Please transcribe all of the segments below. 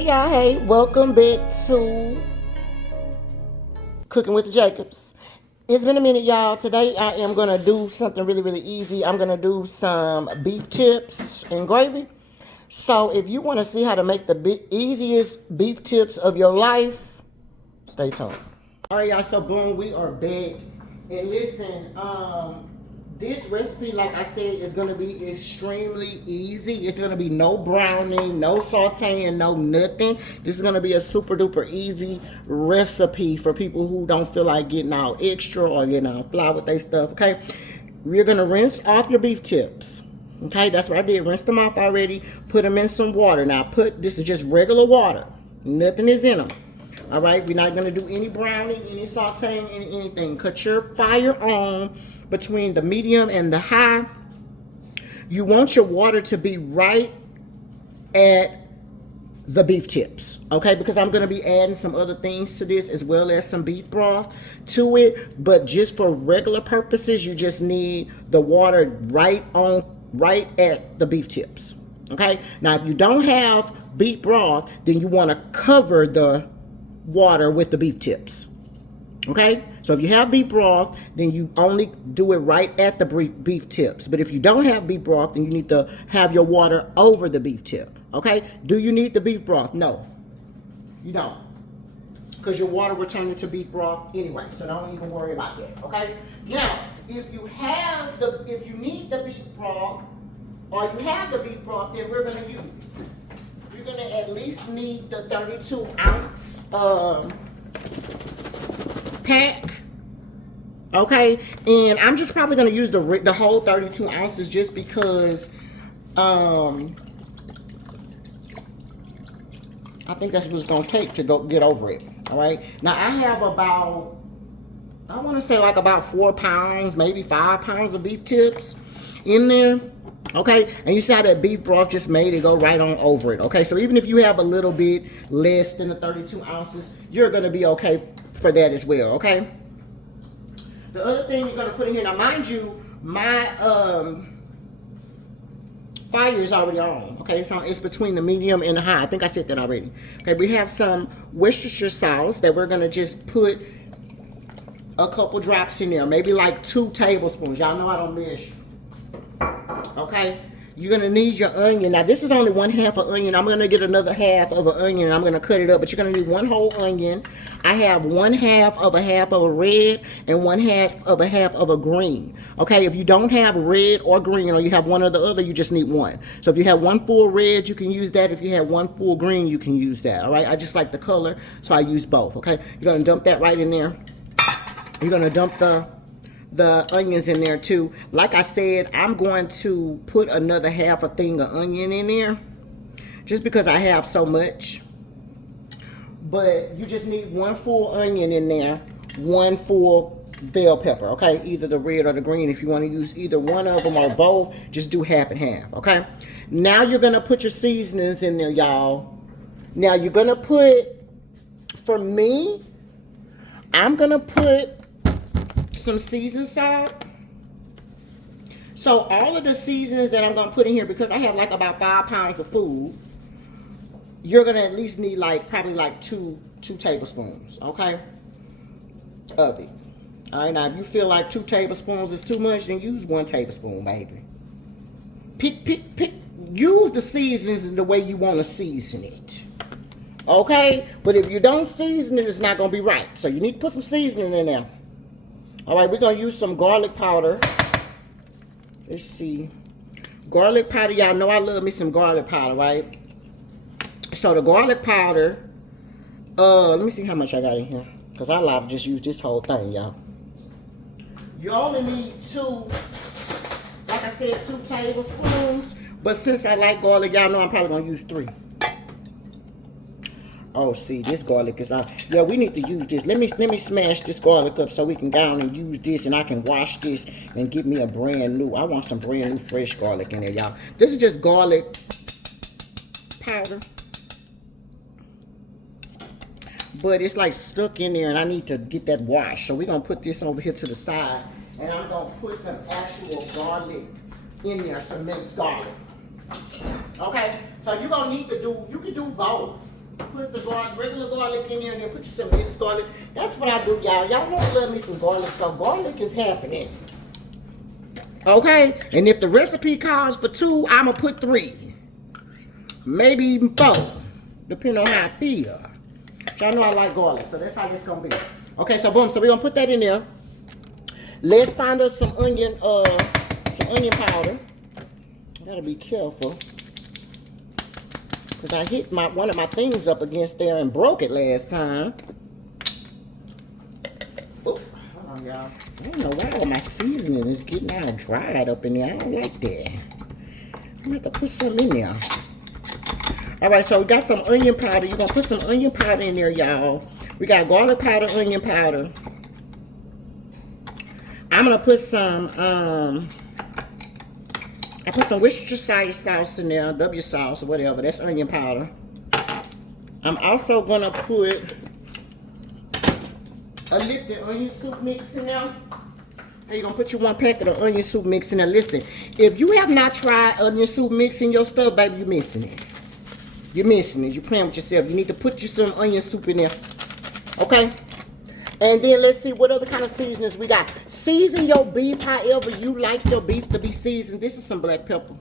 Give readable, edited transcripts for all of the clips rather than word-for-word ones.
Hey y'all, hey, welcome back to Cooking with the Jacobs. It's been a minute, y'all. Today I am gonna do something really, really easy. I'm gonna do some beef tips and gravy. So if you want to see how to make the easiest beef tips of your life, stay tuned. All right, y'all. So boom, we are back. And listen, this recipe, like I said, is gonna be extremely easy. It's gonna be no browning, no sauteing, no nothing. This is gonna be a super duper easy recipe for people who don't feel like getting all extra or fly with their stuff. Okay, we're gonna rinse off your beef tips. Okay, that's what I did. Rinse them off already. Put them in some water. Now, this is just regular water. Nothing is in them. All right, we're not gonna do any browning, any sauteing, anything. Cut your fire on between the medium and the high. You want your water to be right at the beef tips, okay? Because I'm gonna be adding some other things to this as well as some beef broth to it. But just for regular purposes, you just need the water right at the beef tips, okay? Now, if you don't have beef broth, then you wanna cover the water with the beef tips. Okay, so if you have beef broth, then you only do it right at the beef tips. But if you don't have beef broth, then you need to have your water over the beef tip. Okay, do you need the beef broth? No, you don't, because your water will turn into beef broth anyway. So don't even worry about that. Okay. Now, if you need the beef broth, or you have the beef broth, then we're gonna use it. You're gonna at least need the 32-ounce pack, okay? And I'm just probably gonna use the whole 32 ounces just because I think that's what it's gonna take to go get over it. All right. Now I have about, I want to say like about 4 pounds, maybe 5 pounds of beef tips in there. Okay, and you see how that beef broth just made it go right on over it. Okay, so even if you have a little bit less than the 32 ounces, you're gonna be okay for that as well. Okay, the other thing you're gonna put in here, now mind you, my fire is already on. Okay, so it's between the medium and the high. I think I said that already. Okay, we have some Worcestershire sauce that we're gonna just put a couple drops in there, maybe like 2 tablespoons. Y'all know I don't measure. Okay, you're gonna need your onion. Now this is only 1/2 an onion. I'm gonna get another half of an onion and I'm gonna cut it up, but you're gonna need 1 whole onion. I have 1/2 of a red and 1/2 of a green. Okay, if you don't have red or green, or you have one or the other, you just need one. So if you have 1 full red, you can use that. If you have 1 full green, you can use that. All right, I just like the color, so I use both. Okay, you're gonna dump that right in there. You're gonna dump the onions in there too. Like I said, I'm going to put another half a thing of onion in there just because I have so much. But you just need 1 full onion in there, 1 full bell pepper, okay? Either the red or the green. If you want to use either one of them or both, just do half and half, okay? Now you're gonna put your seasonings in there, y'all. Now you're gonna put, for me, I'm gonna put some seasoned salt. So all of the seasonings that I'm gonna put in here, because I have like about 5 pounds of food, you're gonna at least need probably like two tablespoons, okay, of it. All right, now if you feel like 2 tablespoons is too much, then use 1 tablespoon, baby. Pick. Use the seasonings the way you want to season it, okay? But if you don't season it, it's not gonna be right. So you need to put some seasoning in there. All right, we're gonna use some garlic powder. Let's see. Garlic powder, y'all know I love me some garlic powder, right? So the garlic powder, let me see how much I got in here, because I like to just use this whole thing, y'all. You only need 2, like I said, 2 tablespoons. But since I like garlic, y'all know I'm probably gonna use 3. Oh, see, this garlic is out. Yeah, we need to use this. Let me smash this garlic up so we can go on and use this, and I can wash this and get me a brand new. I want some brand new fresh garlic in there, y'all. This is just garlic powder, but it's like stuck in there, and I need to get that washed. So we're gonna put this over here to the side, and I'm gonna put some actual garlic in there, some minced garlic. Okay, so you're gonna need to do. You can do both. Put the garlic, regular garlic in there, and then put you some minced garlic. That's what I do, y'all. Y'all know I love me some garlic, so garlic is happening. Okay? And if the recipe calls for 2, I'ma put 3. Maybe even 4. Depending on how I feel. Y'all know I like garlic, so that's how this gonna be. Okay, so boom, so we're gonna put that in there. Let's find us some onion powder. Gotta be careful. Because I hit one of my things up against there and broke it last time. Oh, hold on, y'all. I don't know why all my seasoning is getting all dried up in there. I don't like that. I'm gonna have to put some in there. Alright, so we got some onion powder. You're gonna put some onion powder in there, y'all. We got garlic powder, onion powder. I'm gonna put some I put some Worcestershire sauce in there, W sauce or whatever. That's onion powder. I'm also gonna put a Lipton onion soup mix in there. Okay, you're gonna put your 1 packet of onion soup mix in there. Listen, if you have not tried onion soup mix in your stuff, baby, you're missing it. You're missing it. You're playing with yourself. You need to put you some onion soup in there. Okay? And then let's see what other kind of seasonings we got. Season your beef however you like your beef to be seasoned. This is some black pepper.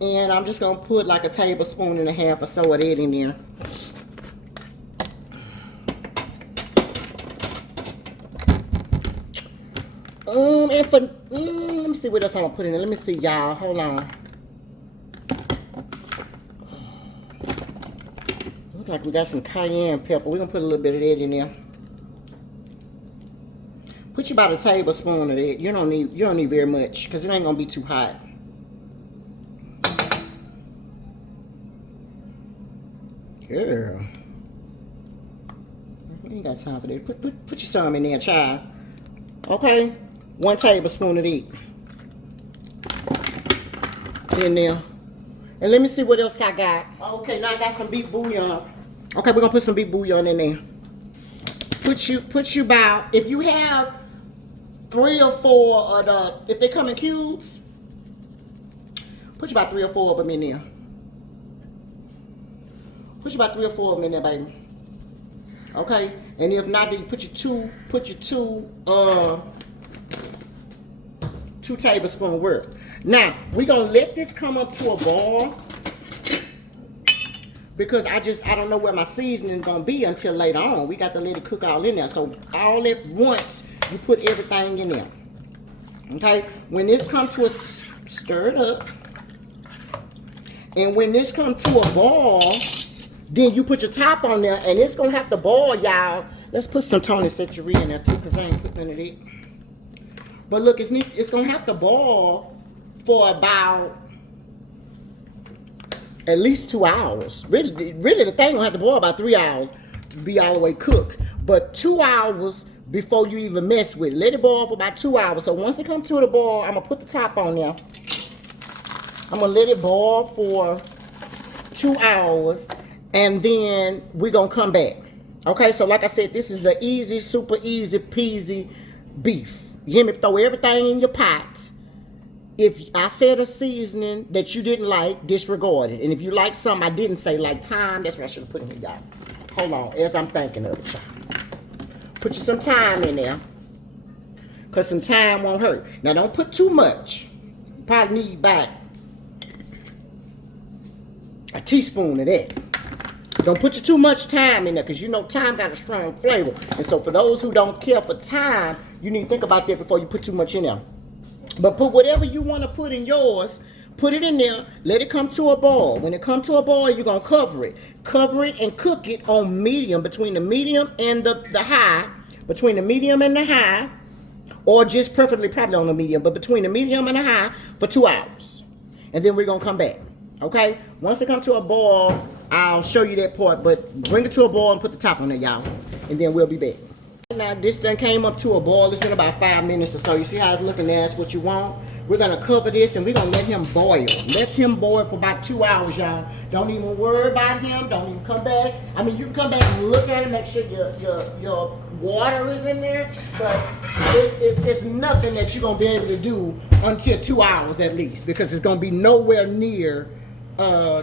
And I'm just going to put like a tablespoon and a half or so of that in there. And for, let me see what else I'm going to put in there. Let me see, y'all. Hold on. Looks like we got some cayenne pepper. We're going to put a little bit of that in there. Put you about a tablespoon of that. You don't need very much because it ain't going to be too hot. Girl. We ain't got time for that. Put you some in there, child. Okay? 1 tablespoon of that. In there. And let me see what else I got. Okay, now I got some beef bouillon. Okay, we're gonna put some beef bouillon in there. Put you about, if you have 3 or 4 of the, if they come in cubes, put you about 3 or 4 of them in there. Put you about 3 or 4 of them in there, baby. Okay, and if not, then you put your 2 tablespoon worth. Now we're gonna let this come up to a boil because I don't know where my seasoning is gonna be until later on. We got to let it cook all in there. So all at once you put everything in there. Okay, when this comes to a stir it up, and when this comes to a boil, then you put your top on there, and it's gonna have to boil, y'all. Let's put some Tony Cetri in there too, cause I ain't putting none of it. But look, it's gonna have to boil for about at least 2 hours. Really, the thing gonna have to boil about 3 hours to be all the way cooked. But 2 hours before you even mess with it. Let it boil for about 2 hours. So once it comes to the boil, I'm gonna put the top on there. I'm gonna let it boil for 2 hours, and then we're gonna come back. Okay, so like I said, this is an easy, super easy peasy beef. You hear me? Throw everything in your pot. If I said a seasoning that you didn't like, disregard it. And if you like something I didn't say, like thyme, that's what I should have put in here, y'all. Hold on, as I'm thinking of it, y'all. Put you some thyme in there, because some thyme won't hurt. Now, don't put too much. You probably need about a teaspoon of that. Don't put too much thyme in there, because you know thyme got a strong flavor. And so for those who don't care for thyme, you need to think about that before you put too much in there. But put whatever you want to put in yours, put it in there, let it come to a boil. When it comes to a boil, you're going to cover it. Cover it and cook it on medium, between the medium and the high. Between the medium and the high, or just perfectly probably on the medium, but between the medium and the high for 2 hours. And then we're going to come back. Okay? Once it comes to a boil, I'll show you that part, but bring it to a boil and put the top on it, y'all. And then we'll be back. Now, this thing came up to a boil. It's been about 5 minutes or so. You see how it's looking? That's what you want. We're going to cover this, and we're going to let him boil. Let him boil for about 2 hours, y'all. Don't even worry about him. Don't even come back. I mean, you can come back and look at it, make sure your water is in there, but it's nothing that you're gonna be able to do until 2 hours at least, because it's gonna be nowhere near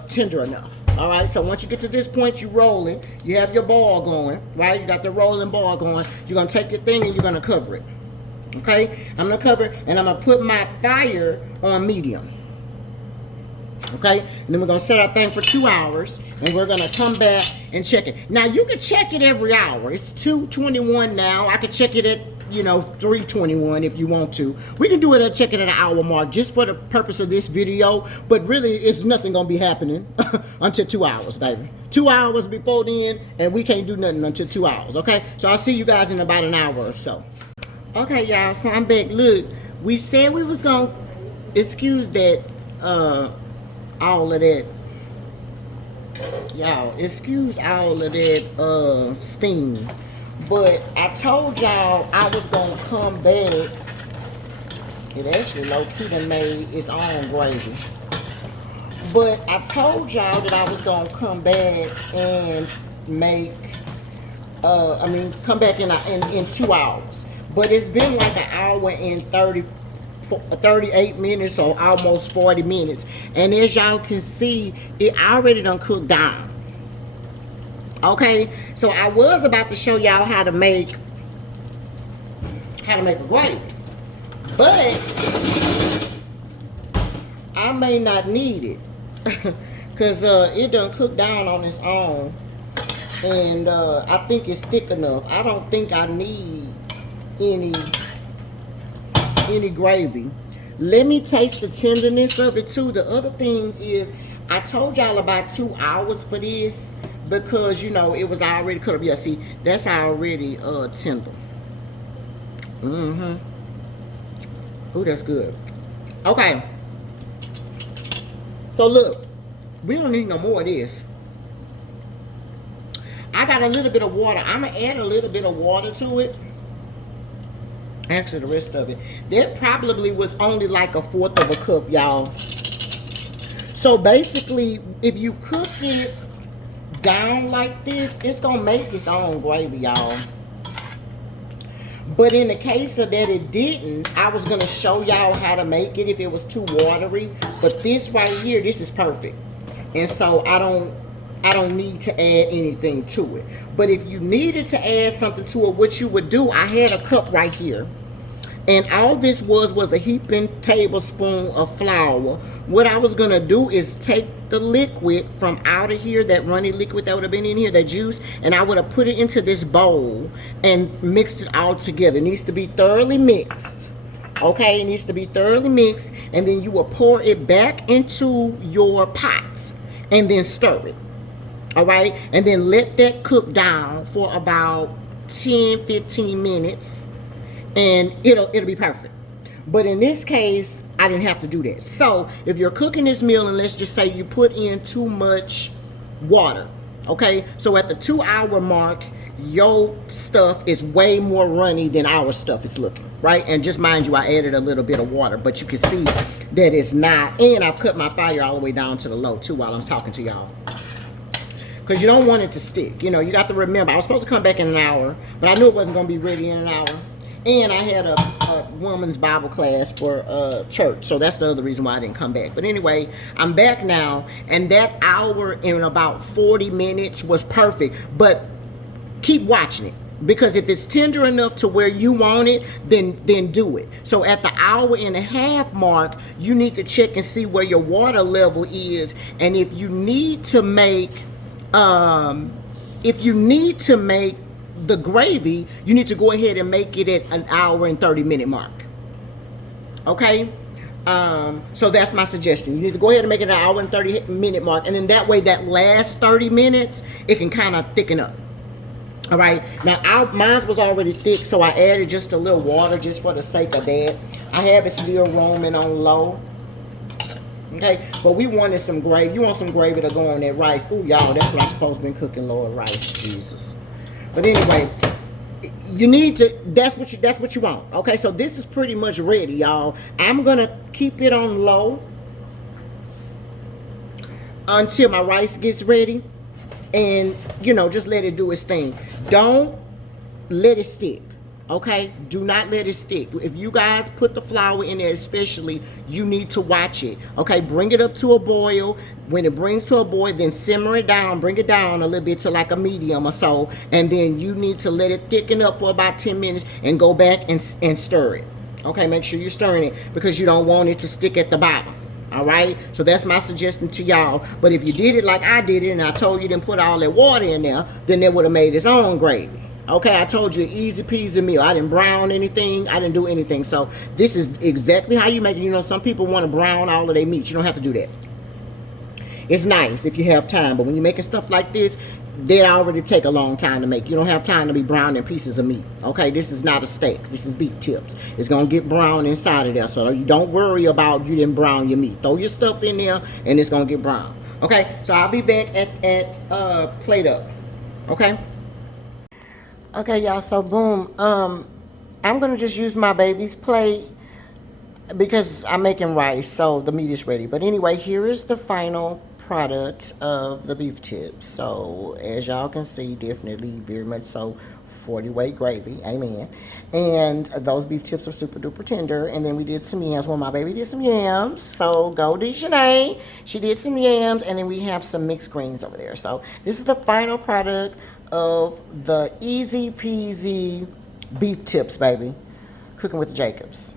tender enough. All right, so once you get to this point, you're rolling, you have your ball going, right? You got the rolling ball going. You're gonna take your thing and you're gonna cover it. Okay, I'm gonna cover it and I'm gonna put my fire on medium. Okay, and then we're gonna set our thing for 2 hours, and we're gonna come back and check it. Now you can check it every hour. It's 2:21 now. I could check it at 3:21 if you want to. We can do it check it at an hour mark just for the purpose of this video, but really it's nothing gonna be happening until 2 hours, baby. 2 hours before then, and we can't do nothing until 2 hours. Okay, so I'll see you guys in about an hour or so. Okay, y'all, so I'm back. Look, we said we was gonna excuse that all of that, y'all, excuse all of that steam, but I told y'all I was gonna come back. It actually low-key done made its own gravy, but I told y'all that I was gonna come back and make come back in 2 hours, but it's been like an hour and 38 minutes or almost 40 minutes, and as y'all can see, it already done cooked down. Okay, so I was about to show y'all how to make a gravy, but I may not need it because it done cooked down on its own, and I think it's thick enough. I don't think I need any gravy. Let me taste the tenderness of it too. The other thing is, I told y'all about 2 hours for this because it was already cut up. Yeah, see, that's already tender. Ooh, that's good. Okay, so look, we don't need no more of this. I got a little bit of water. I'm gonna add a little bit of water to it. Actually, the rest of it, that probably was only like 1/4 of a cup, y'all. So basically, if you cook it down like this, it's gonna make its own gravy, y'all. But in the case of that it didn't, I was gonna show y'all how to make it if it was too watery. But this right here, this is perfect, and so I don't need to add anything to it. But if you needed to add something to it, what you would do, I had a cup right here, and all this was a heaping tablespoon of flour. What I was gonna do is take the liquid from out of here, that runny liquid that would have been in here, that juice, and I would have put it into this bowl and mixed it all together. It needs to be thoroughly mixed. Okay, it needs to be thoroughly mixed, and then you will pour it back into your pot and then stir it. All right, and then let that cook down for about 10-15 minutes, and it'll be perfect. But in this case, I didn't have to do that. So if you're cooking this meal, and let's just say you put in too much water, okay, so at the 2 hour mark, your stuff is way more runny than our stuff is looking, right? And just mind you, I added a little bit of water, but you can see that it's not. And I've cut my fire all the way down to the low too while I'm talking to y'all, because you don't want it to stick. You got to remember, I was supposed to come back in an hour, but I knew it wasn't going to be ready in an hour. And I had a woman's Bible class for church, so that's the other reason why I didn't come back. But anyway, I'm back now, and that hour and about 40 minutes was perfect. But keep watching it, because if it's tender enough to where you want it, then do it. So at the hour and a half mark, you need to check and see where your water level is, and if you need to make the gravy, you need to go ahead and make it at an hour and 30-minute mark. Okay, so that's my suggestion. You need to go ahead and make it an hour and 30-minute mark, and then that way, that last 30 minutes, it can kind of thicken up. All right, now mine was already thick, so I added just a little water just for the sake of that. I have it still roaming on low. Okay, but we wanted some gravy. You want some gravy to go on that rice. Oh, y'all, that's what I'm supposed to be cooking, Lord, rice, Jesus. But anyway, you need to, that's what you want. Okay, so this is pretty much ready, y'all. I'm gonna keep it on low until my rice gets ready, and just let it do its thing. Don't let it stick. Okay, do not let it stick. If you guys put the flour in there, especially, you need to watch it. Okay, bring it up to a boil. When it brings to a boil, then simmer it down, bring it down a little bit to like a medium or so, and then you need to let it thicken up for about 10 minutes and go back and stir it. Okay, make sure you're stirring it because you don't want it to stick at the bottom. All right, so that's my suggestion to y'all. But if you did it like I did it and I told you didn't put all that water in there, then it would have made its own gravy. Okay, I told you, easy peasy meal. I didn't brown anything. I didn't do anything. So this is exactly how you make it. You know, some people want to brown all of their meat. You don't have to do that. It's nice if you have time, but when you're making stuff like this, they already take a long time to make. You don't have time to be browning pieces of meat. Okay, this is not a steak. This is beef tips. It's going to get brown inside of there. So you don't worry about you didn't brown your meat. Throw your stuff in there and it's going to get brown. Okay, so I'll be back at plate up. Okay. Okay, y'all, so boom. I'm going to just use my baby's plate because I'm making rice, so the meat is ready. But anyway, here is the final product of the beef tips. So as y'all can see, definitely very much so 40 weight gravy, amen. And those beef tips are super duper tender. And then we did some yams. Well, my baby did some yams, so go Dejanay. She did some yams, and then we have some mixed greens over there. So this is the final product of the easy peasy beef tips, baby. Cooking with the Jacobs.